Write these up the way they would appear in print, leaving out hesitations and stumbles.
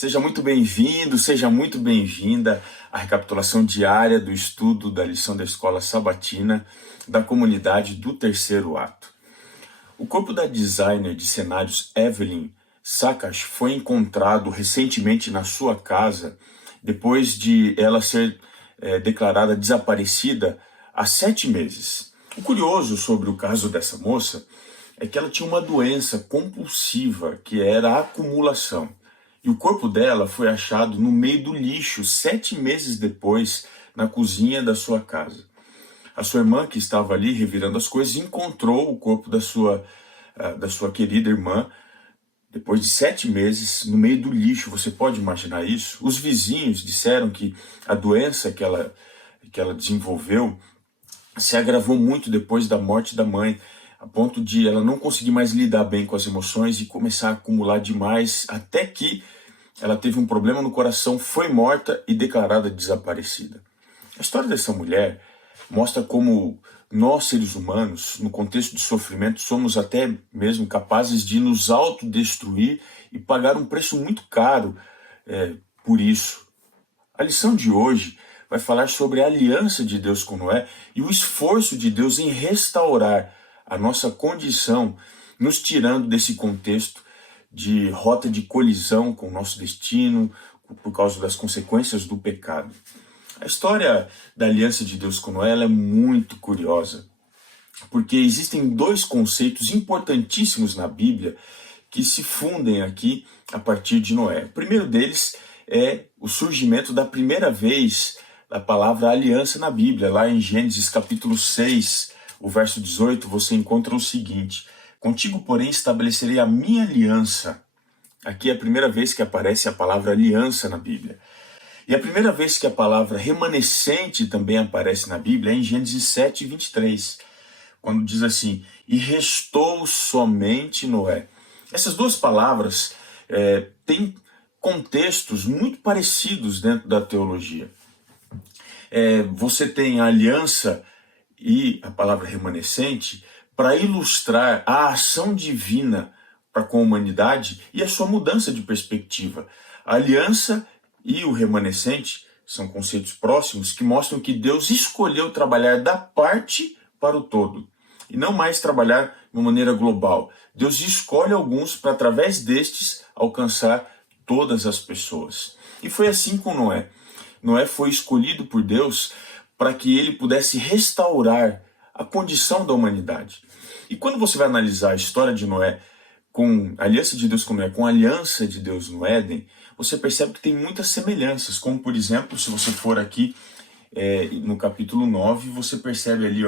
Seja muito bem-vindo, seja muito bem-vinda à recapitulação diária do estudo da lição da Escola Sabatina da comunidade do Terceiro Ato. O corpo da designer de cenários Evelyn Sakash foi encontrado recentemente na sua casa depois de ela ser declarada desaparecida há 7 meses. O curioso sobre o caso dessa moça é que ela tinha uma doença compulsiva que era a acumulação. E o corpo dela foi achado no meio do lixo 7 meses depois, na cozinha da sua casa. A sua irmã, que estava ali revirando as coisas, encontrou o corpo da sua querida irmã depois de 7 meses no meio do lixo. Você pode imaginar isso? Os vizinhos disseram que a doença que ela desenvolveu se agravou muito depois da morte da mãe, a ponto de ela não conseguir mais lidar bem com as emoções e começar a acumular demais, até que ela teve um problema no coração, foi morta e declarada desaparecida. A história dessa mulher mostra como nós, seres humanos, no contexto de sofrimento, somos até mesmo capazes de nos autodestruir e pagar um preço muito caro por isso. A lição de hoje vai falar sobre a aliança de Deus com Noé e o esforço de Deus em restaurar a nossa condição, nos tirando desse contexto de rota de colisão com o nosso destino, por causa das consequências do pecado. A história da aliança de Deus com Noé é muito curiosa, porque existem 2 conceitos importantíssimos na Bíblia que se fundem aqui a partir de Noé. O primeiro deles é o surgimento da primeira vez da palavra aliança na Bíblia. Lá em Gênesis capítulo 6, o verso 18, você encontra o seguinte: contigo, porém, estabelecerei a minha aliança. Aqui é a primeira vez que aparece a palavra aliança na Bíblia. E a primeira vez que a palavra remanescente também aparece na Bíblia é em Gênesis 7, 23, quando diz assim: e restou somente Noé. Essas 2 palavras têm contextos muito parecidos dentro da teologia. Você tem a aliança e a palavra remanescente para ilustrar a ação divina para com a humanidade e a sua mudança de perspectiva. A aliança e o remanescente são conceitos próximos que mostram que Deus escolheu trabalhar da parte para o todo e não mais trabalhar de uma maneira global. Deus escolhe alguns para, através destes, alcançar todas as pessoas. E foi assim com Noé. Noé foi escolhido por Deus para que ele pudesse restaurar a condição da humanidade. E quando você vai analisar a história de Noé com a aliança de Deus com Noé, com a aliança de Deus no Éden, você percebe que tem muitas semelhanças, como por exemplo, se você for aqui no capítulo 9, você percebe ali,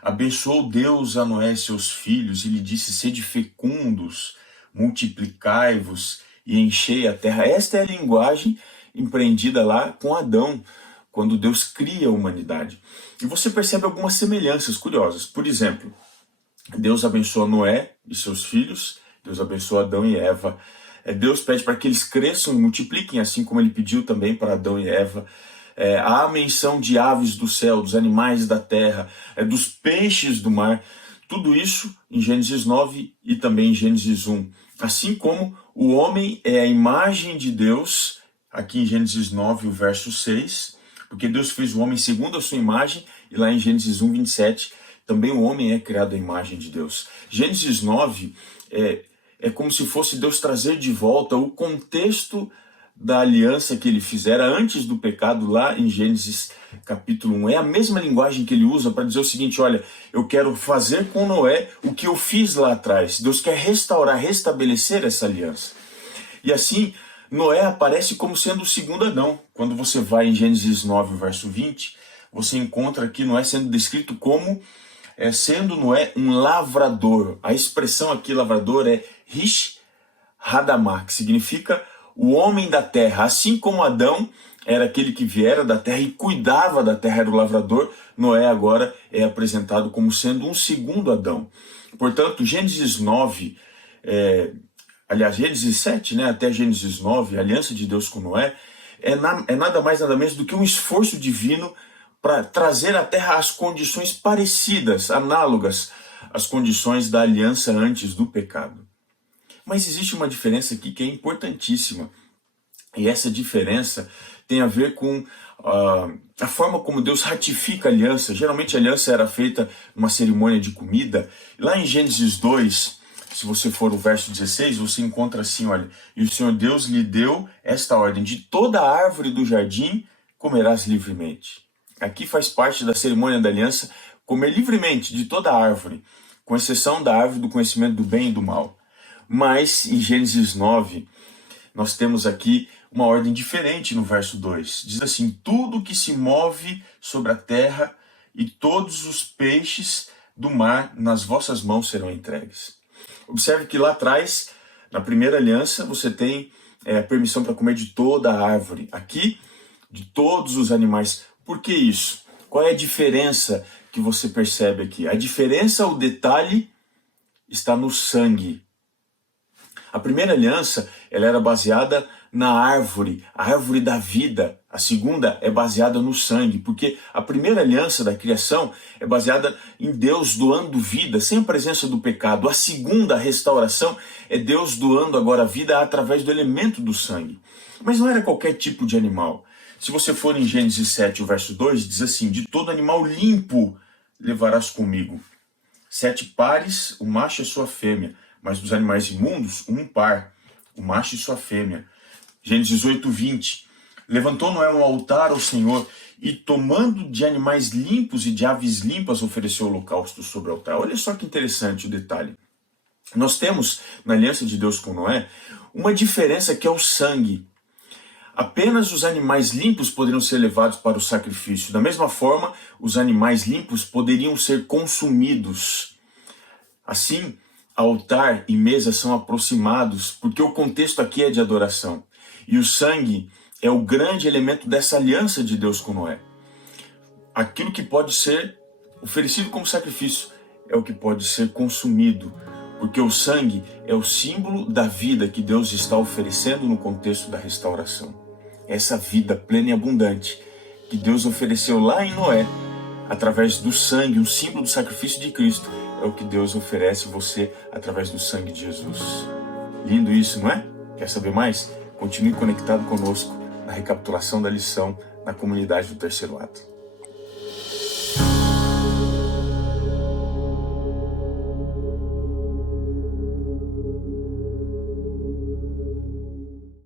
abençoou Deus a Noé e seus filhos e lhe disse: sede fecundos, multiplicai-vos e enchei a terra. Esta é a linguagem empreendida lá com Adão, quando Deus cria a humanidade. E você percebe algumas semelhanças curiosas. Por exemplo, Deus abençoa Noé e seus filhos, Deus abençoa Adão e Eva. Deus pede para que eles cresçam e multipliquem, assim como ele pediu também para Adão e Eva. Há a menção de aves do céu, dos animais da terra, dos peixes do mar. Tudo isso em Gênesis 9 e também em Gênesis 1. Assim como o homem é a imagem de Deus, aqui em Gênesis 9, o verso 6, porque Deus fez o homem segundo a sua imagem, e lá em Gênesis 1, 27, também o homem é criado à imagem de Deus. Gênesis 9 é como se fosse Deus trazer de volta o contexto da aliança que ele fizera antes do pecado, lá em Gênesis capítulo 1. É a mesma linguagem que ele usa para dizer o seguinte: olha, eu quero fazer com Noé o que eu fiz lá atrás. Deus quer restaurar, restabelecer essa aliança. E assim, Noé aparece como sendo o segundo Adão. Quando você vai em Gênesis 9, verso 20, você encontra aqui Noé sendo descrito como sendo Noé um lavrador. A expressão aqui, lavrador, é Rish Hadamah, que significa o homem da terra. Assim como Adão era aquele que viera da terra e cuidava da terra, era o lavrador, Noé agora é apresentado como sendo um segundo Adão. Portanto, Gênesis 9, Gênesis 7, até Gênesis 9, a aliança de Deus com Noé, é nada mais nada menos do que um esforço divino para trazer à terra as condições parecidas, análogas às condições da aliança antes do pecado. Mas existe uma diferença aqui que é importantíssima. E essa diferença tem a ver com a forma como Deus ratifica a aliança. Geralmente a aliança era feita numa cerimônia de comida. Lá em Gênesis 2, se você for o verso 16, você encontra assim, olha: e o Senhor Deus lhe deu esta ordem: de toda a árvore do jardim comerás livremente. Aqui faz parte da cerimônia da aliança comer livremente de toda a árvore, com exceção da árvore do conhecimento do bem e do mal. Mas em Gênesis 9, nós temos aqui uma ordem diferente no verso 2. Diz assim: tudo que se move sobre a terra e todos os peixes do mar nas vossas mãos serão entregues. Observe que lá atrás, na primeira aliança, você tem a permissão para comer de toda a árvore. Aqui, de todos os animais. Por que isso? Qual é a diferença que você percebe aqui? A diferença, o detalhe, está no sangue. A primeira aliança, ela era baseada na árvore, a árvore da vida. A segunda é baseada no sangue, porque a primeira aliança da criação é baseada em Deus doando vida, sem a presença do pecado. A segunda, a restauração, é Deus doando agora a vida através do elemento do sangue. Mas não era qualquer tipo de animal. Se você for em Gênesis 7, o verso 2, diz assim: de todo animal limpo levarás comigo 7 pares, o macho e sua fêmea, mas dos animais imundos, um par, o macho e sua fêmea. Gênesis 8, 20. Levantou Noé um altar ao Senhor e, tomando de animais limpos e de aves limpas, ofereceu holocausto sobre o altar. Olha só que interessante o detalhe. Nós temos, na aliança de Deus com Noé, uma diferença que é o sangue. Apenas os animais limpos poderiam ser levados para o sacrifício. Da mesma forma, os animais limpos poderiam ser consumidos. Assim, altar e mesa são aproximados, porque o contexto aqui é de adoração. E o sangue é o grande elemento dessa aliança de Deus com Noé. Aquilo que pode ser oferecido como sacrifício é o que pode ser consumido, porque o sangue é o símbolo da vida que Deus está oferecendo no contexto da restauração. Essa vida plena e abundante que Deus ofereceu lá em Noé, através do sangue, um símbolo do sacrifício de Cristo, é o que Deus oferece a você através do sangue de Jesus. Lindo isso, não é? Quer saber mais? Continue conectado conosco na recapitulação da lição na comunidade do Terceiro Ato.